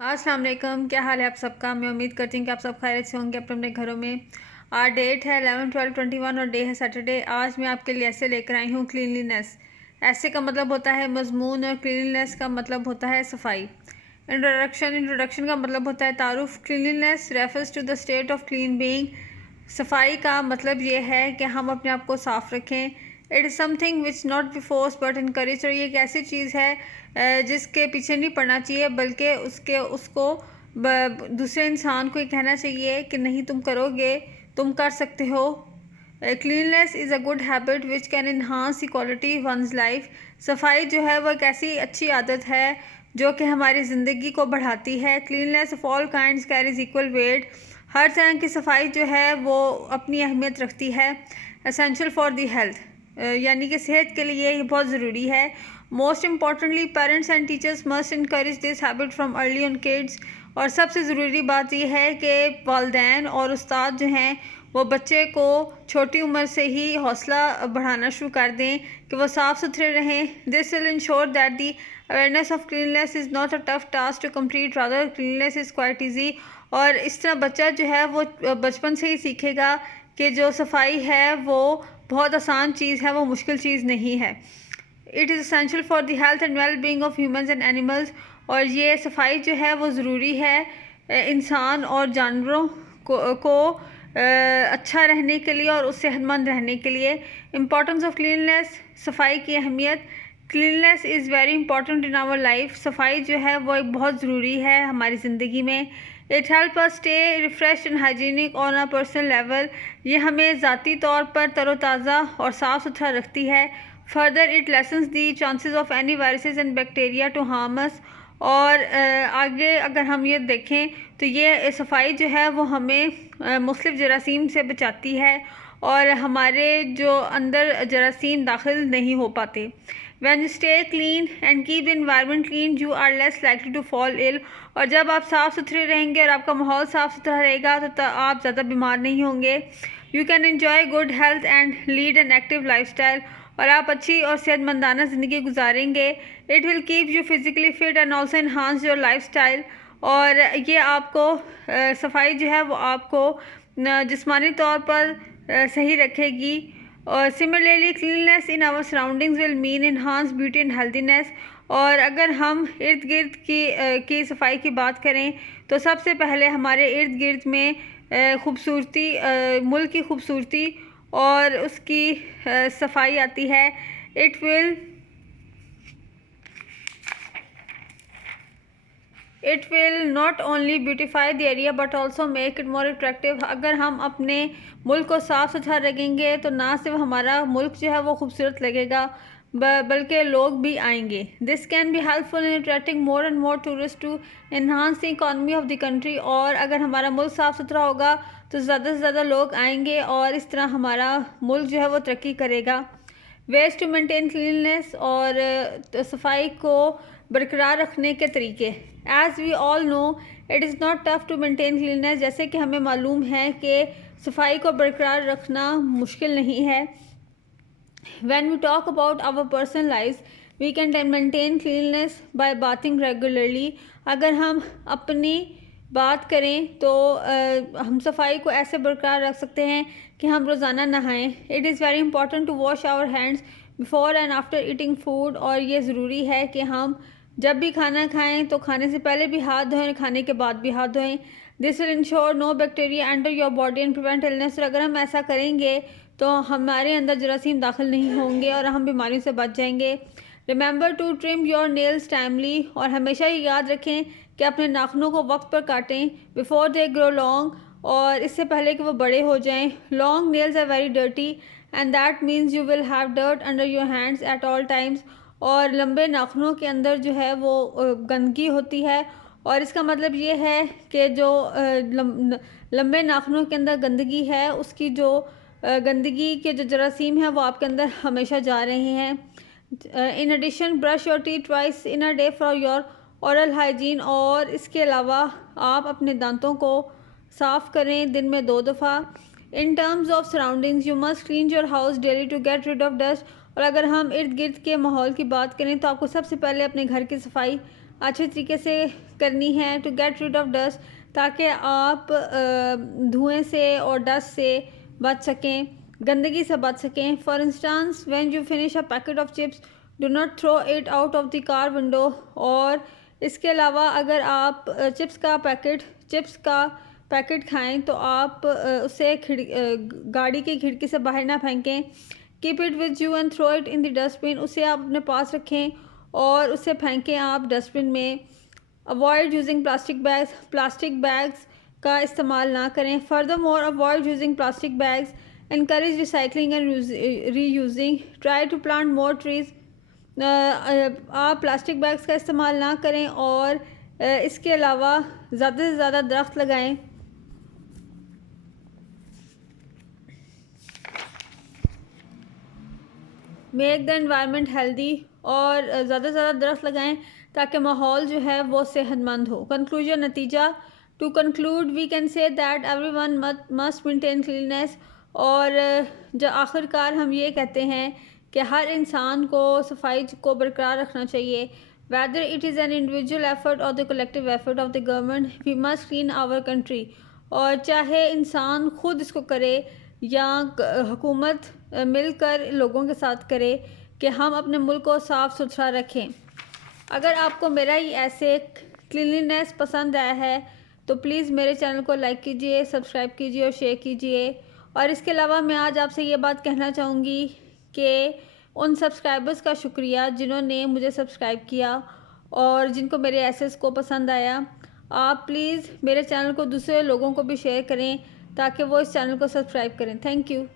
अस्सलाम वालेकुम, क्या हाल है आप सबका। मैं उम्मीद करती हूँ कि आप सब खैरियत से होंगे अपने अपने घरों में। आज डेट है 11/12/21 और डे है सैटरडे। आज मैं आपके लिए ऐसे लेकर आई हूँ क्लीनलीनेस। ऐसे का मतलब होता है मजमून और क्लीनलीनेस का मतलब होता है सफाई। इंट्रोडक्शन का मतलब होता है तारुफ। Cleanliness refers to the state of clean being. सफाई का मतलब ये है कि हम अपने आप को साफ़ रखें। It is something which not be force but encourage. और ये एक ऐसी चीज़ है जिसके पीछे नहीं पड़ना चाहिए, बल्कि उसको दूसरे इंसान को ये कहना चाहिए कि नहीं तुम करोगे, तुम कर सकते हो। Cleanness is a good habit which can enhance the quality one's life. सफाई जो है वो एक ऐसी अच्छी आदत है जो कि हमारी ज़िंदगी को बढ़ाती है। Cleanness of all kinds carries equal weight. हर तरह की सफाई जो है वो अपनी अहमियत रखती है। एसेंशियल फॉर दी हेल्थ, यानी कि सेहत के लिए ये बहुत ज़रूरी है। Most importantly parents and teachers must encourage this habit from early on kids. और सबसे ज़रूरी बात यह है कि वालिदैन और उस्ताद जो हैं वो बच्चे को छोटी उम्र से ही हौसला बढ़ाना शुरू कर दें कि वो साफ़ सुथरे रहें। This will ensure that the awareness of cleanness is not a tough task to complete, rather cleanness is quite easy. और इस तरह बच्चा जो है वो बचपन से ही सीखेगा कि जो सफाई है वो बहुत आसान चीज़ है, वो मुश्किल चीज़ नहीं है। It is essential for the health and well being of humans and animals. और ये सफाई जो है वो ज़रूरी है इंसान और जानवरों को अच्छा रहने के लिए और उस सेहतमंद रहने के लिए। इम्पोर्टेंस ऑफ क्लीननेस, सफाई की अहमियत। Cleanness is very important in our life. सफाई जो है वो एक बहुत ज़रूरी है हमारी ज़िंदगी में। It help us stay refresh and hygienic on a personal level. ये हमें ज़ाती तौर पर तरोताज़ा और साफ़ सुथरा रखती है। Further it lessens the chances of any viruses and bacteria to harm us. और आगे अगर हम ये देखें तो ये सफाई जो है वो हमें मुख्तलिफ़ जरासीम से बचाती है और हमारे जो अंदर जरासीम दाखिल नहीं हो पाते। When you stay clean and keep the environment clean, you are less likely to fall ill। और जब आप साफ़ सुथरे रहेंगे और आपका माहौल साफ़ सुथरा रहेगा तो आप ज़्यादा बीमार नहीं होंगे। You can enjoy good health and lead an active lifestyle. और आप अच्छी और सेहतमंदाना ज़िंदगी गुजारेंगे। It will keep you physically fit and also enhance your lifestyle. और ये आपको सफाई जो है वो आपको जिस्मानी तौर पर सही रखेगी। और similarly cleanness in our surroundings will mean enhance beauty and healthiness. और अगर हम इर्द गिर्द की सफाई की बात करें तो सबसे पहले हमारे इर्द गिर्द में खूबसूरती, मुल्क की खूबसूरती और उसकी सफाई आती है। It will not only beautify the area but also make it more attractive. अगर हम अपने मुल्क को साफ़ सुथरा रखेंगे तो ना सिर्फ हमारा मुल्क जो है वो खूबसूरत लगेगा बल्कि लोग भी आएंगे। This can be helpful in attracting more and more tourist to enhance the economy of the country. और अगर हमारा मुल्क साफ़ सुथरा होगा तो ज़्यादा से ज़्यादा लोग आएंगे और इस तरह हमारा मुल्क जो है वो तरक्की करेगा। वेज टू मेंटेन क्लीननेस और सफाई को बरकरार रखने के तरीके। As we all know it is not tough to maintain cleanness. जैसे कि हमें मालूम है कि सफाई को बरकरार रखना मुश्किल नहीं है। When we talk about our personal lives, we can maintain cleanliness by bathing regularly। अगर हम अपनी बात करें तो हम सफाई को ऐसे बरकरार रख सकते हैं कि हम रोज़ाना नहाएं। It is very important to wash our hands before and after eating food. और ये ज़रूरी है कि हम जब भी खाना खाएं तो खाने से पहले भी हाथ धोएं, खाने के बाद भी हाथ धोएं। This will ensure no bacteria enter your body and prevent illness. और अगर हम ऐसा करेंगे तो हमारे अंदर जरासीम दाखिल नहीं होंगे और हम बीमारियों से बच जाएंगे। Remember to trim your nails timely. और हमेशा ये याद रखें कि अपने नाखूनों को वक्त पर काटें बिफोर दे ग्रो लॉन्ग, और इससे पहले कि वो बड़े हो जाएं। Long nails are very dirty and that means you will have dirt under your hands at all times. और लंबे नाखूनों के अंदर जो है वो गंदगी होती है और इसका मतलब ये है कि जो लंबे नाखूनों के अंदर गंदगी है उसकी जो गंदगी के जो जरासीम हैं वो आपके अंदर हमेशा जा रहे हैं। In addition brush your teeth twice in a day for your oral hygiene. और इसके अलावा आप अपने दांतों को साफ़ करें दिन में 2 दफ़ा। In terms of surroundings you must clean your house daily to get rid of dust. और अगर हम इर्द गिर्द के माहौल की बात करें तो आपको सबसे पहले अपने घर की सफाई अच्छे तरीके से करनी है to get rid of dust, ताकि आप धुएं से और डस्ट से बच सकें, गंदगी से बच सकें। For instance when you finish a packet of chips do not throw it out of the car window. और इसके अलावा अगर आप चिप्स का पैकेट खाएं तो आप उसे गाड़ी की खिड़की से बाहर ना फेंकें। Keep it with you and throw it in the dustbin, उसे आप अपने पास रखें और उसे फेंकें आप डस्टबिन में। अवॉइड यूजिंग प्लास्टिक बैग्स का इस्तेमाल ना करें। Further more avoid using plastic bags, encourage recycling and reusing, try to plant more trees। आप प्लास्टिक बैग्स का इस्तेमाल ना करें और इसके अलावा ज़्यादा से ज़्यादा दरख्त लगाएं। मेक द एनवायरनमेंट हेल्दी, और ज़्यादा से ज़्यादा दरख्त लगाएं ताकि माहौल जो है वो सेहतमंद हो। कंक्लूजन, नतीजा, to conclude we can say that everyone must maintain cleanness. और जो आखिरकार हम ये कहते हैं कि हर इंसान को सफाई को बरकरार रखना चाहिए। Whether it is an individual effort और the collective effort of the government, we must clean our country. और चाहे इंसान खुद इसको करे या हुकूमत मिलकर लोगों के साथ करे कि हम अपने मुल्क को साफ़ सुथरा रखें। अगर आपको मेरा ही ऐसे क्लीनलीनेस पसंद आया है तो प्लीज़ मेरे चैनल को लाइक कीजिए, सब्सक्राइब कीजिए और शेयर कीजिए। और इसके अलावा मैं आज आपसे ये बात कहना चाहूँगी कि उन सब्सक्राइबर्स का शुक्रिया जिन्होंने मुझे सब्सक्राइब किया और जिनको मेरे एसेस को पसंद आया। आप प्लीज़ मेरे चैनल को दूसरे लोगों को भी शेयर करें ताकि वो इस चैनल को सब्सक्राइब करें। Thank you.